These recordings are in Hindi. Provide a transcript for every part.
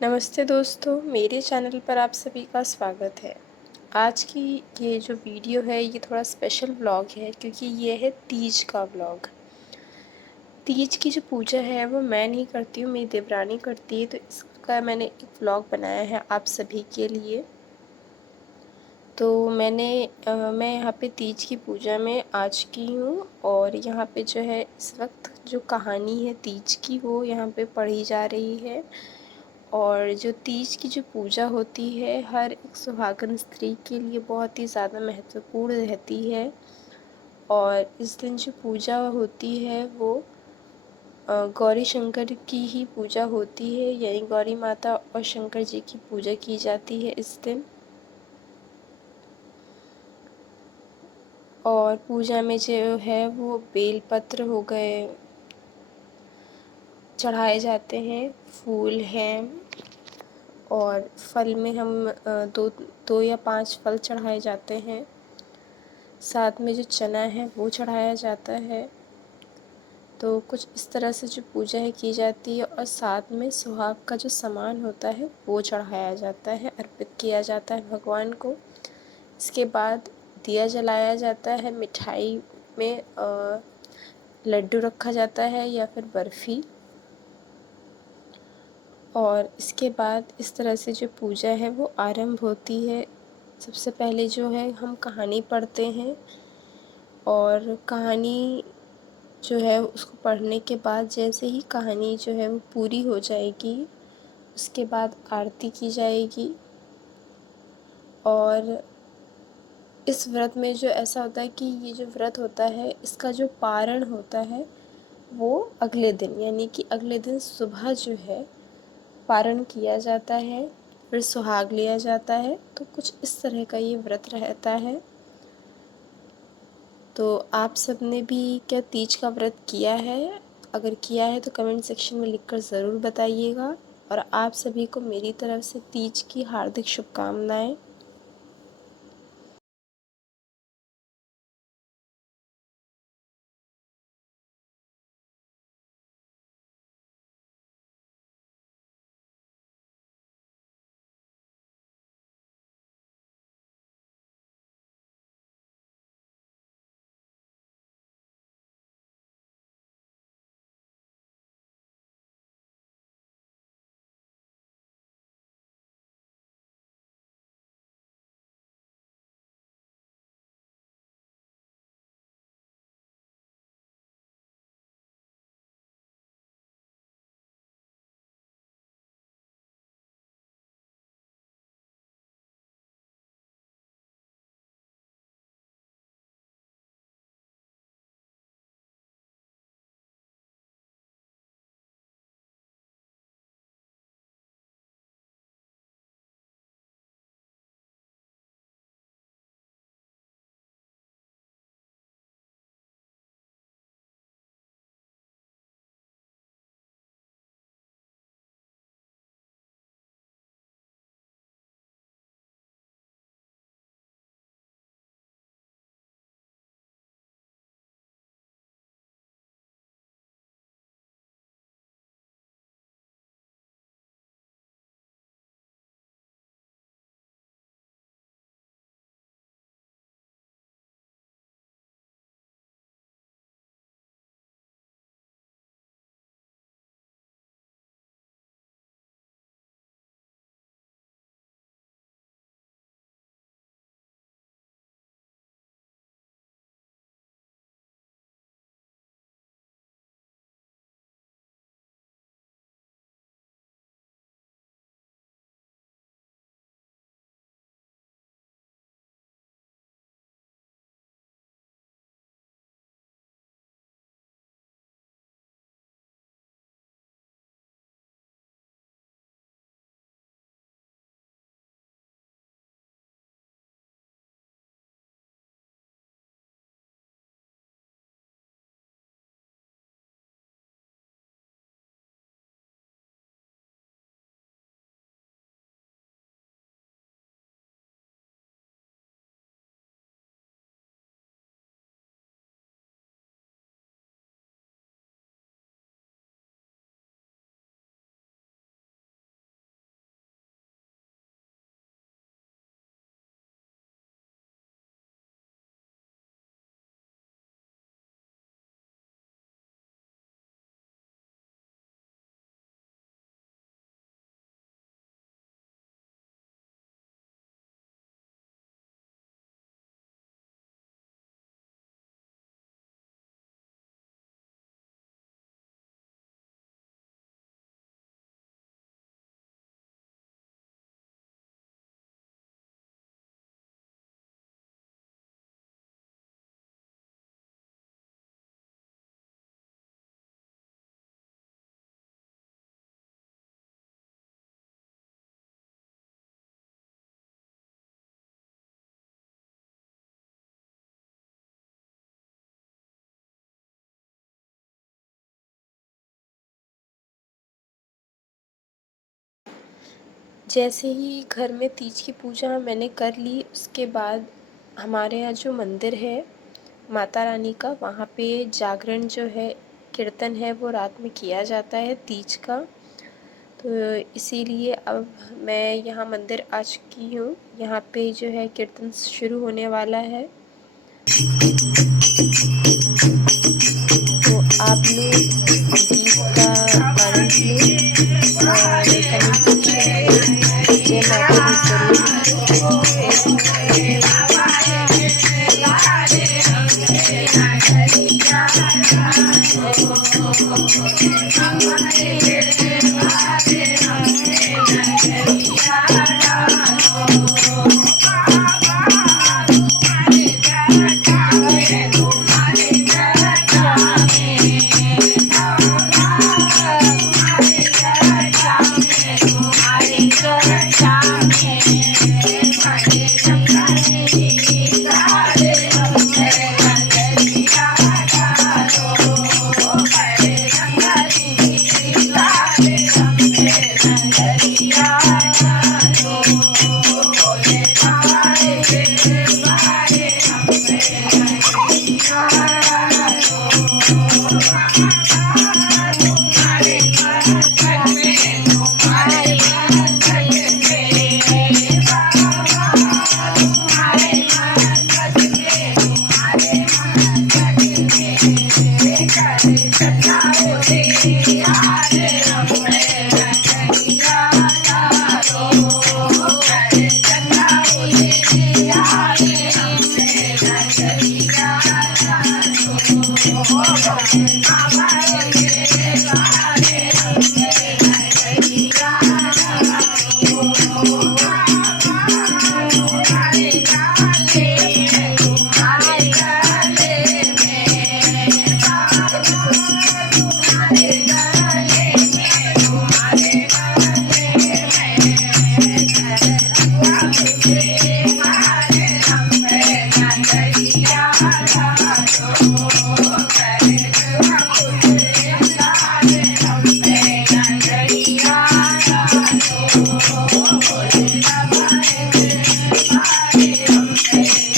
नमस्ते दोस्तों, मेरे चैनल पर आप सभी का स्वागत है। आज की ये जो वीडियो है ये थोड़ा स्पेशल व्लॉग है क्योंकि ये है तीज का व्लॉग। तीज की जो पूजा है वो मैं नहीं करती हूँ, मेरी देवरानी करती है, तो इसका मैंने एक व्लॉग बनाया है आप सभी के लिए। तो मैं यहाँ पे तीज की पूजा में आज की हूँ और यहाँ पे जो है इस वक्त जो कहानी है तीज की वो यहाँ पे पढ़ी जा रही है। और जो तीज की जो पूजा होती है हर एक सुहागन स्त्री के लिए बहुत ही ज़्यादा महत्वपूर्ण रहती है। और इस दिन जो पूजा होती है वो गौरी शंकर की ही पूजा होती है, यानी गौरी माता और शंकर जी की पूजा की जाती है इस दिन। और पूजा में जो है वो बेलपत्र हो गए चढ़ाए जाते हैं, फूल हैं और फल में हम दो दो या 5 फल चढ़ाए जाते हैं। साथ में जो चना है वो चढ़ाया जाता है। तो कुछ इस तरह से जो पूजा है की जाती है और साथ में सुहाग का जो सामान होता है वो चढ़ाया जाता है, अर्पित किया जाता है भगवान को। इसके बाद दिया जलाया जाता है, मिठाई में लड्डू रखा जाता है या फिर बर्फ़ी। और इसके बाद इस तरह से जो पूजा है वो आरंभ होती है। सबसे पहले जो है हम कहानी पढ़ते हैं और कहानी जो है उसको पढ़ने के बाद जैसे ही कहानी जो है वो पूरी हो जाएगी उसके बाद आरती की जाएगी। और इस व्रत में जो ऐसा होता है कि ये जो व्रत होता है इसका जो पारण होता है वो अगले दिन, यानी कि अगले दिन सुबह जो है पारण किया जाता है, फिर सुहाग लिया जाता है। तो कुछ इस तरह का ये व्रत रहता है। तो आप सब ने भी क्या तीज का व्रत किया है? अगर किया है तो कमेंट सेक्शन में लिखकर ज़रूर बताइएगा। और आप सभी को मेरी तरफ से तीज की हार्दिक शुभकामनाएं। जैसे ही घर में तीज की पूजा मैंने कर ली, उसके बाद हमारे यहाँ जो मंदिर है माता रानी का, वहाँ पे जागरण जो है, कीर्तन है, वो रात में किया जाता है तीज का। तो इसीलिए अब मैं यहाँ मंदिर आ चुकी हूँ। यहाँ पे जो है कीर्तन शुरू होने वाला है। तो आप लोग गीत का आनंद लें और कमेंट सेक्शन में जय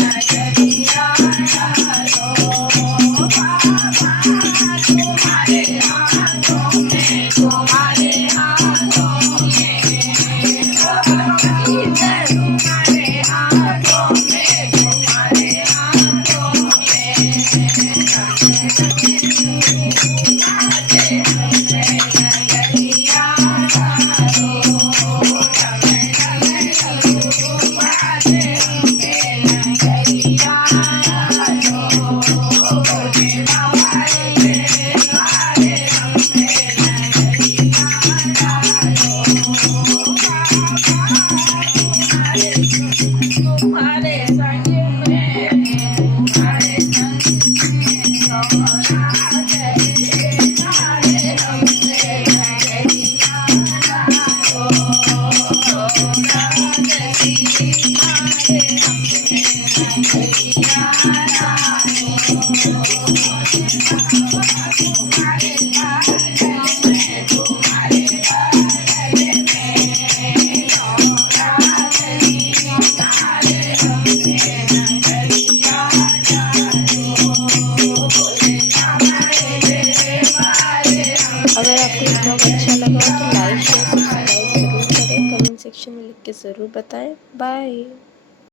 माता दी जरूर अगर आपको ये ब्लॉग अच्छा लगा हो तो लाइक शेयर सब्सक्राइब ज़रूर करें, कमेंट सेक्शन में लिख के ज़रूर बताएं। बाय।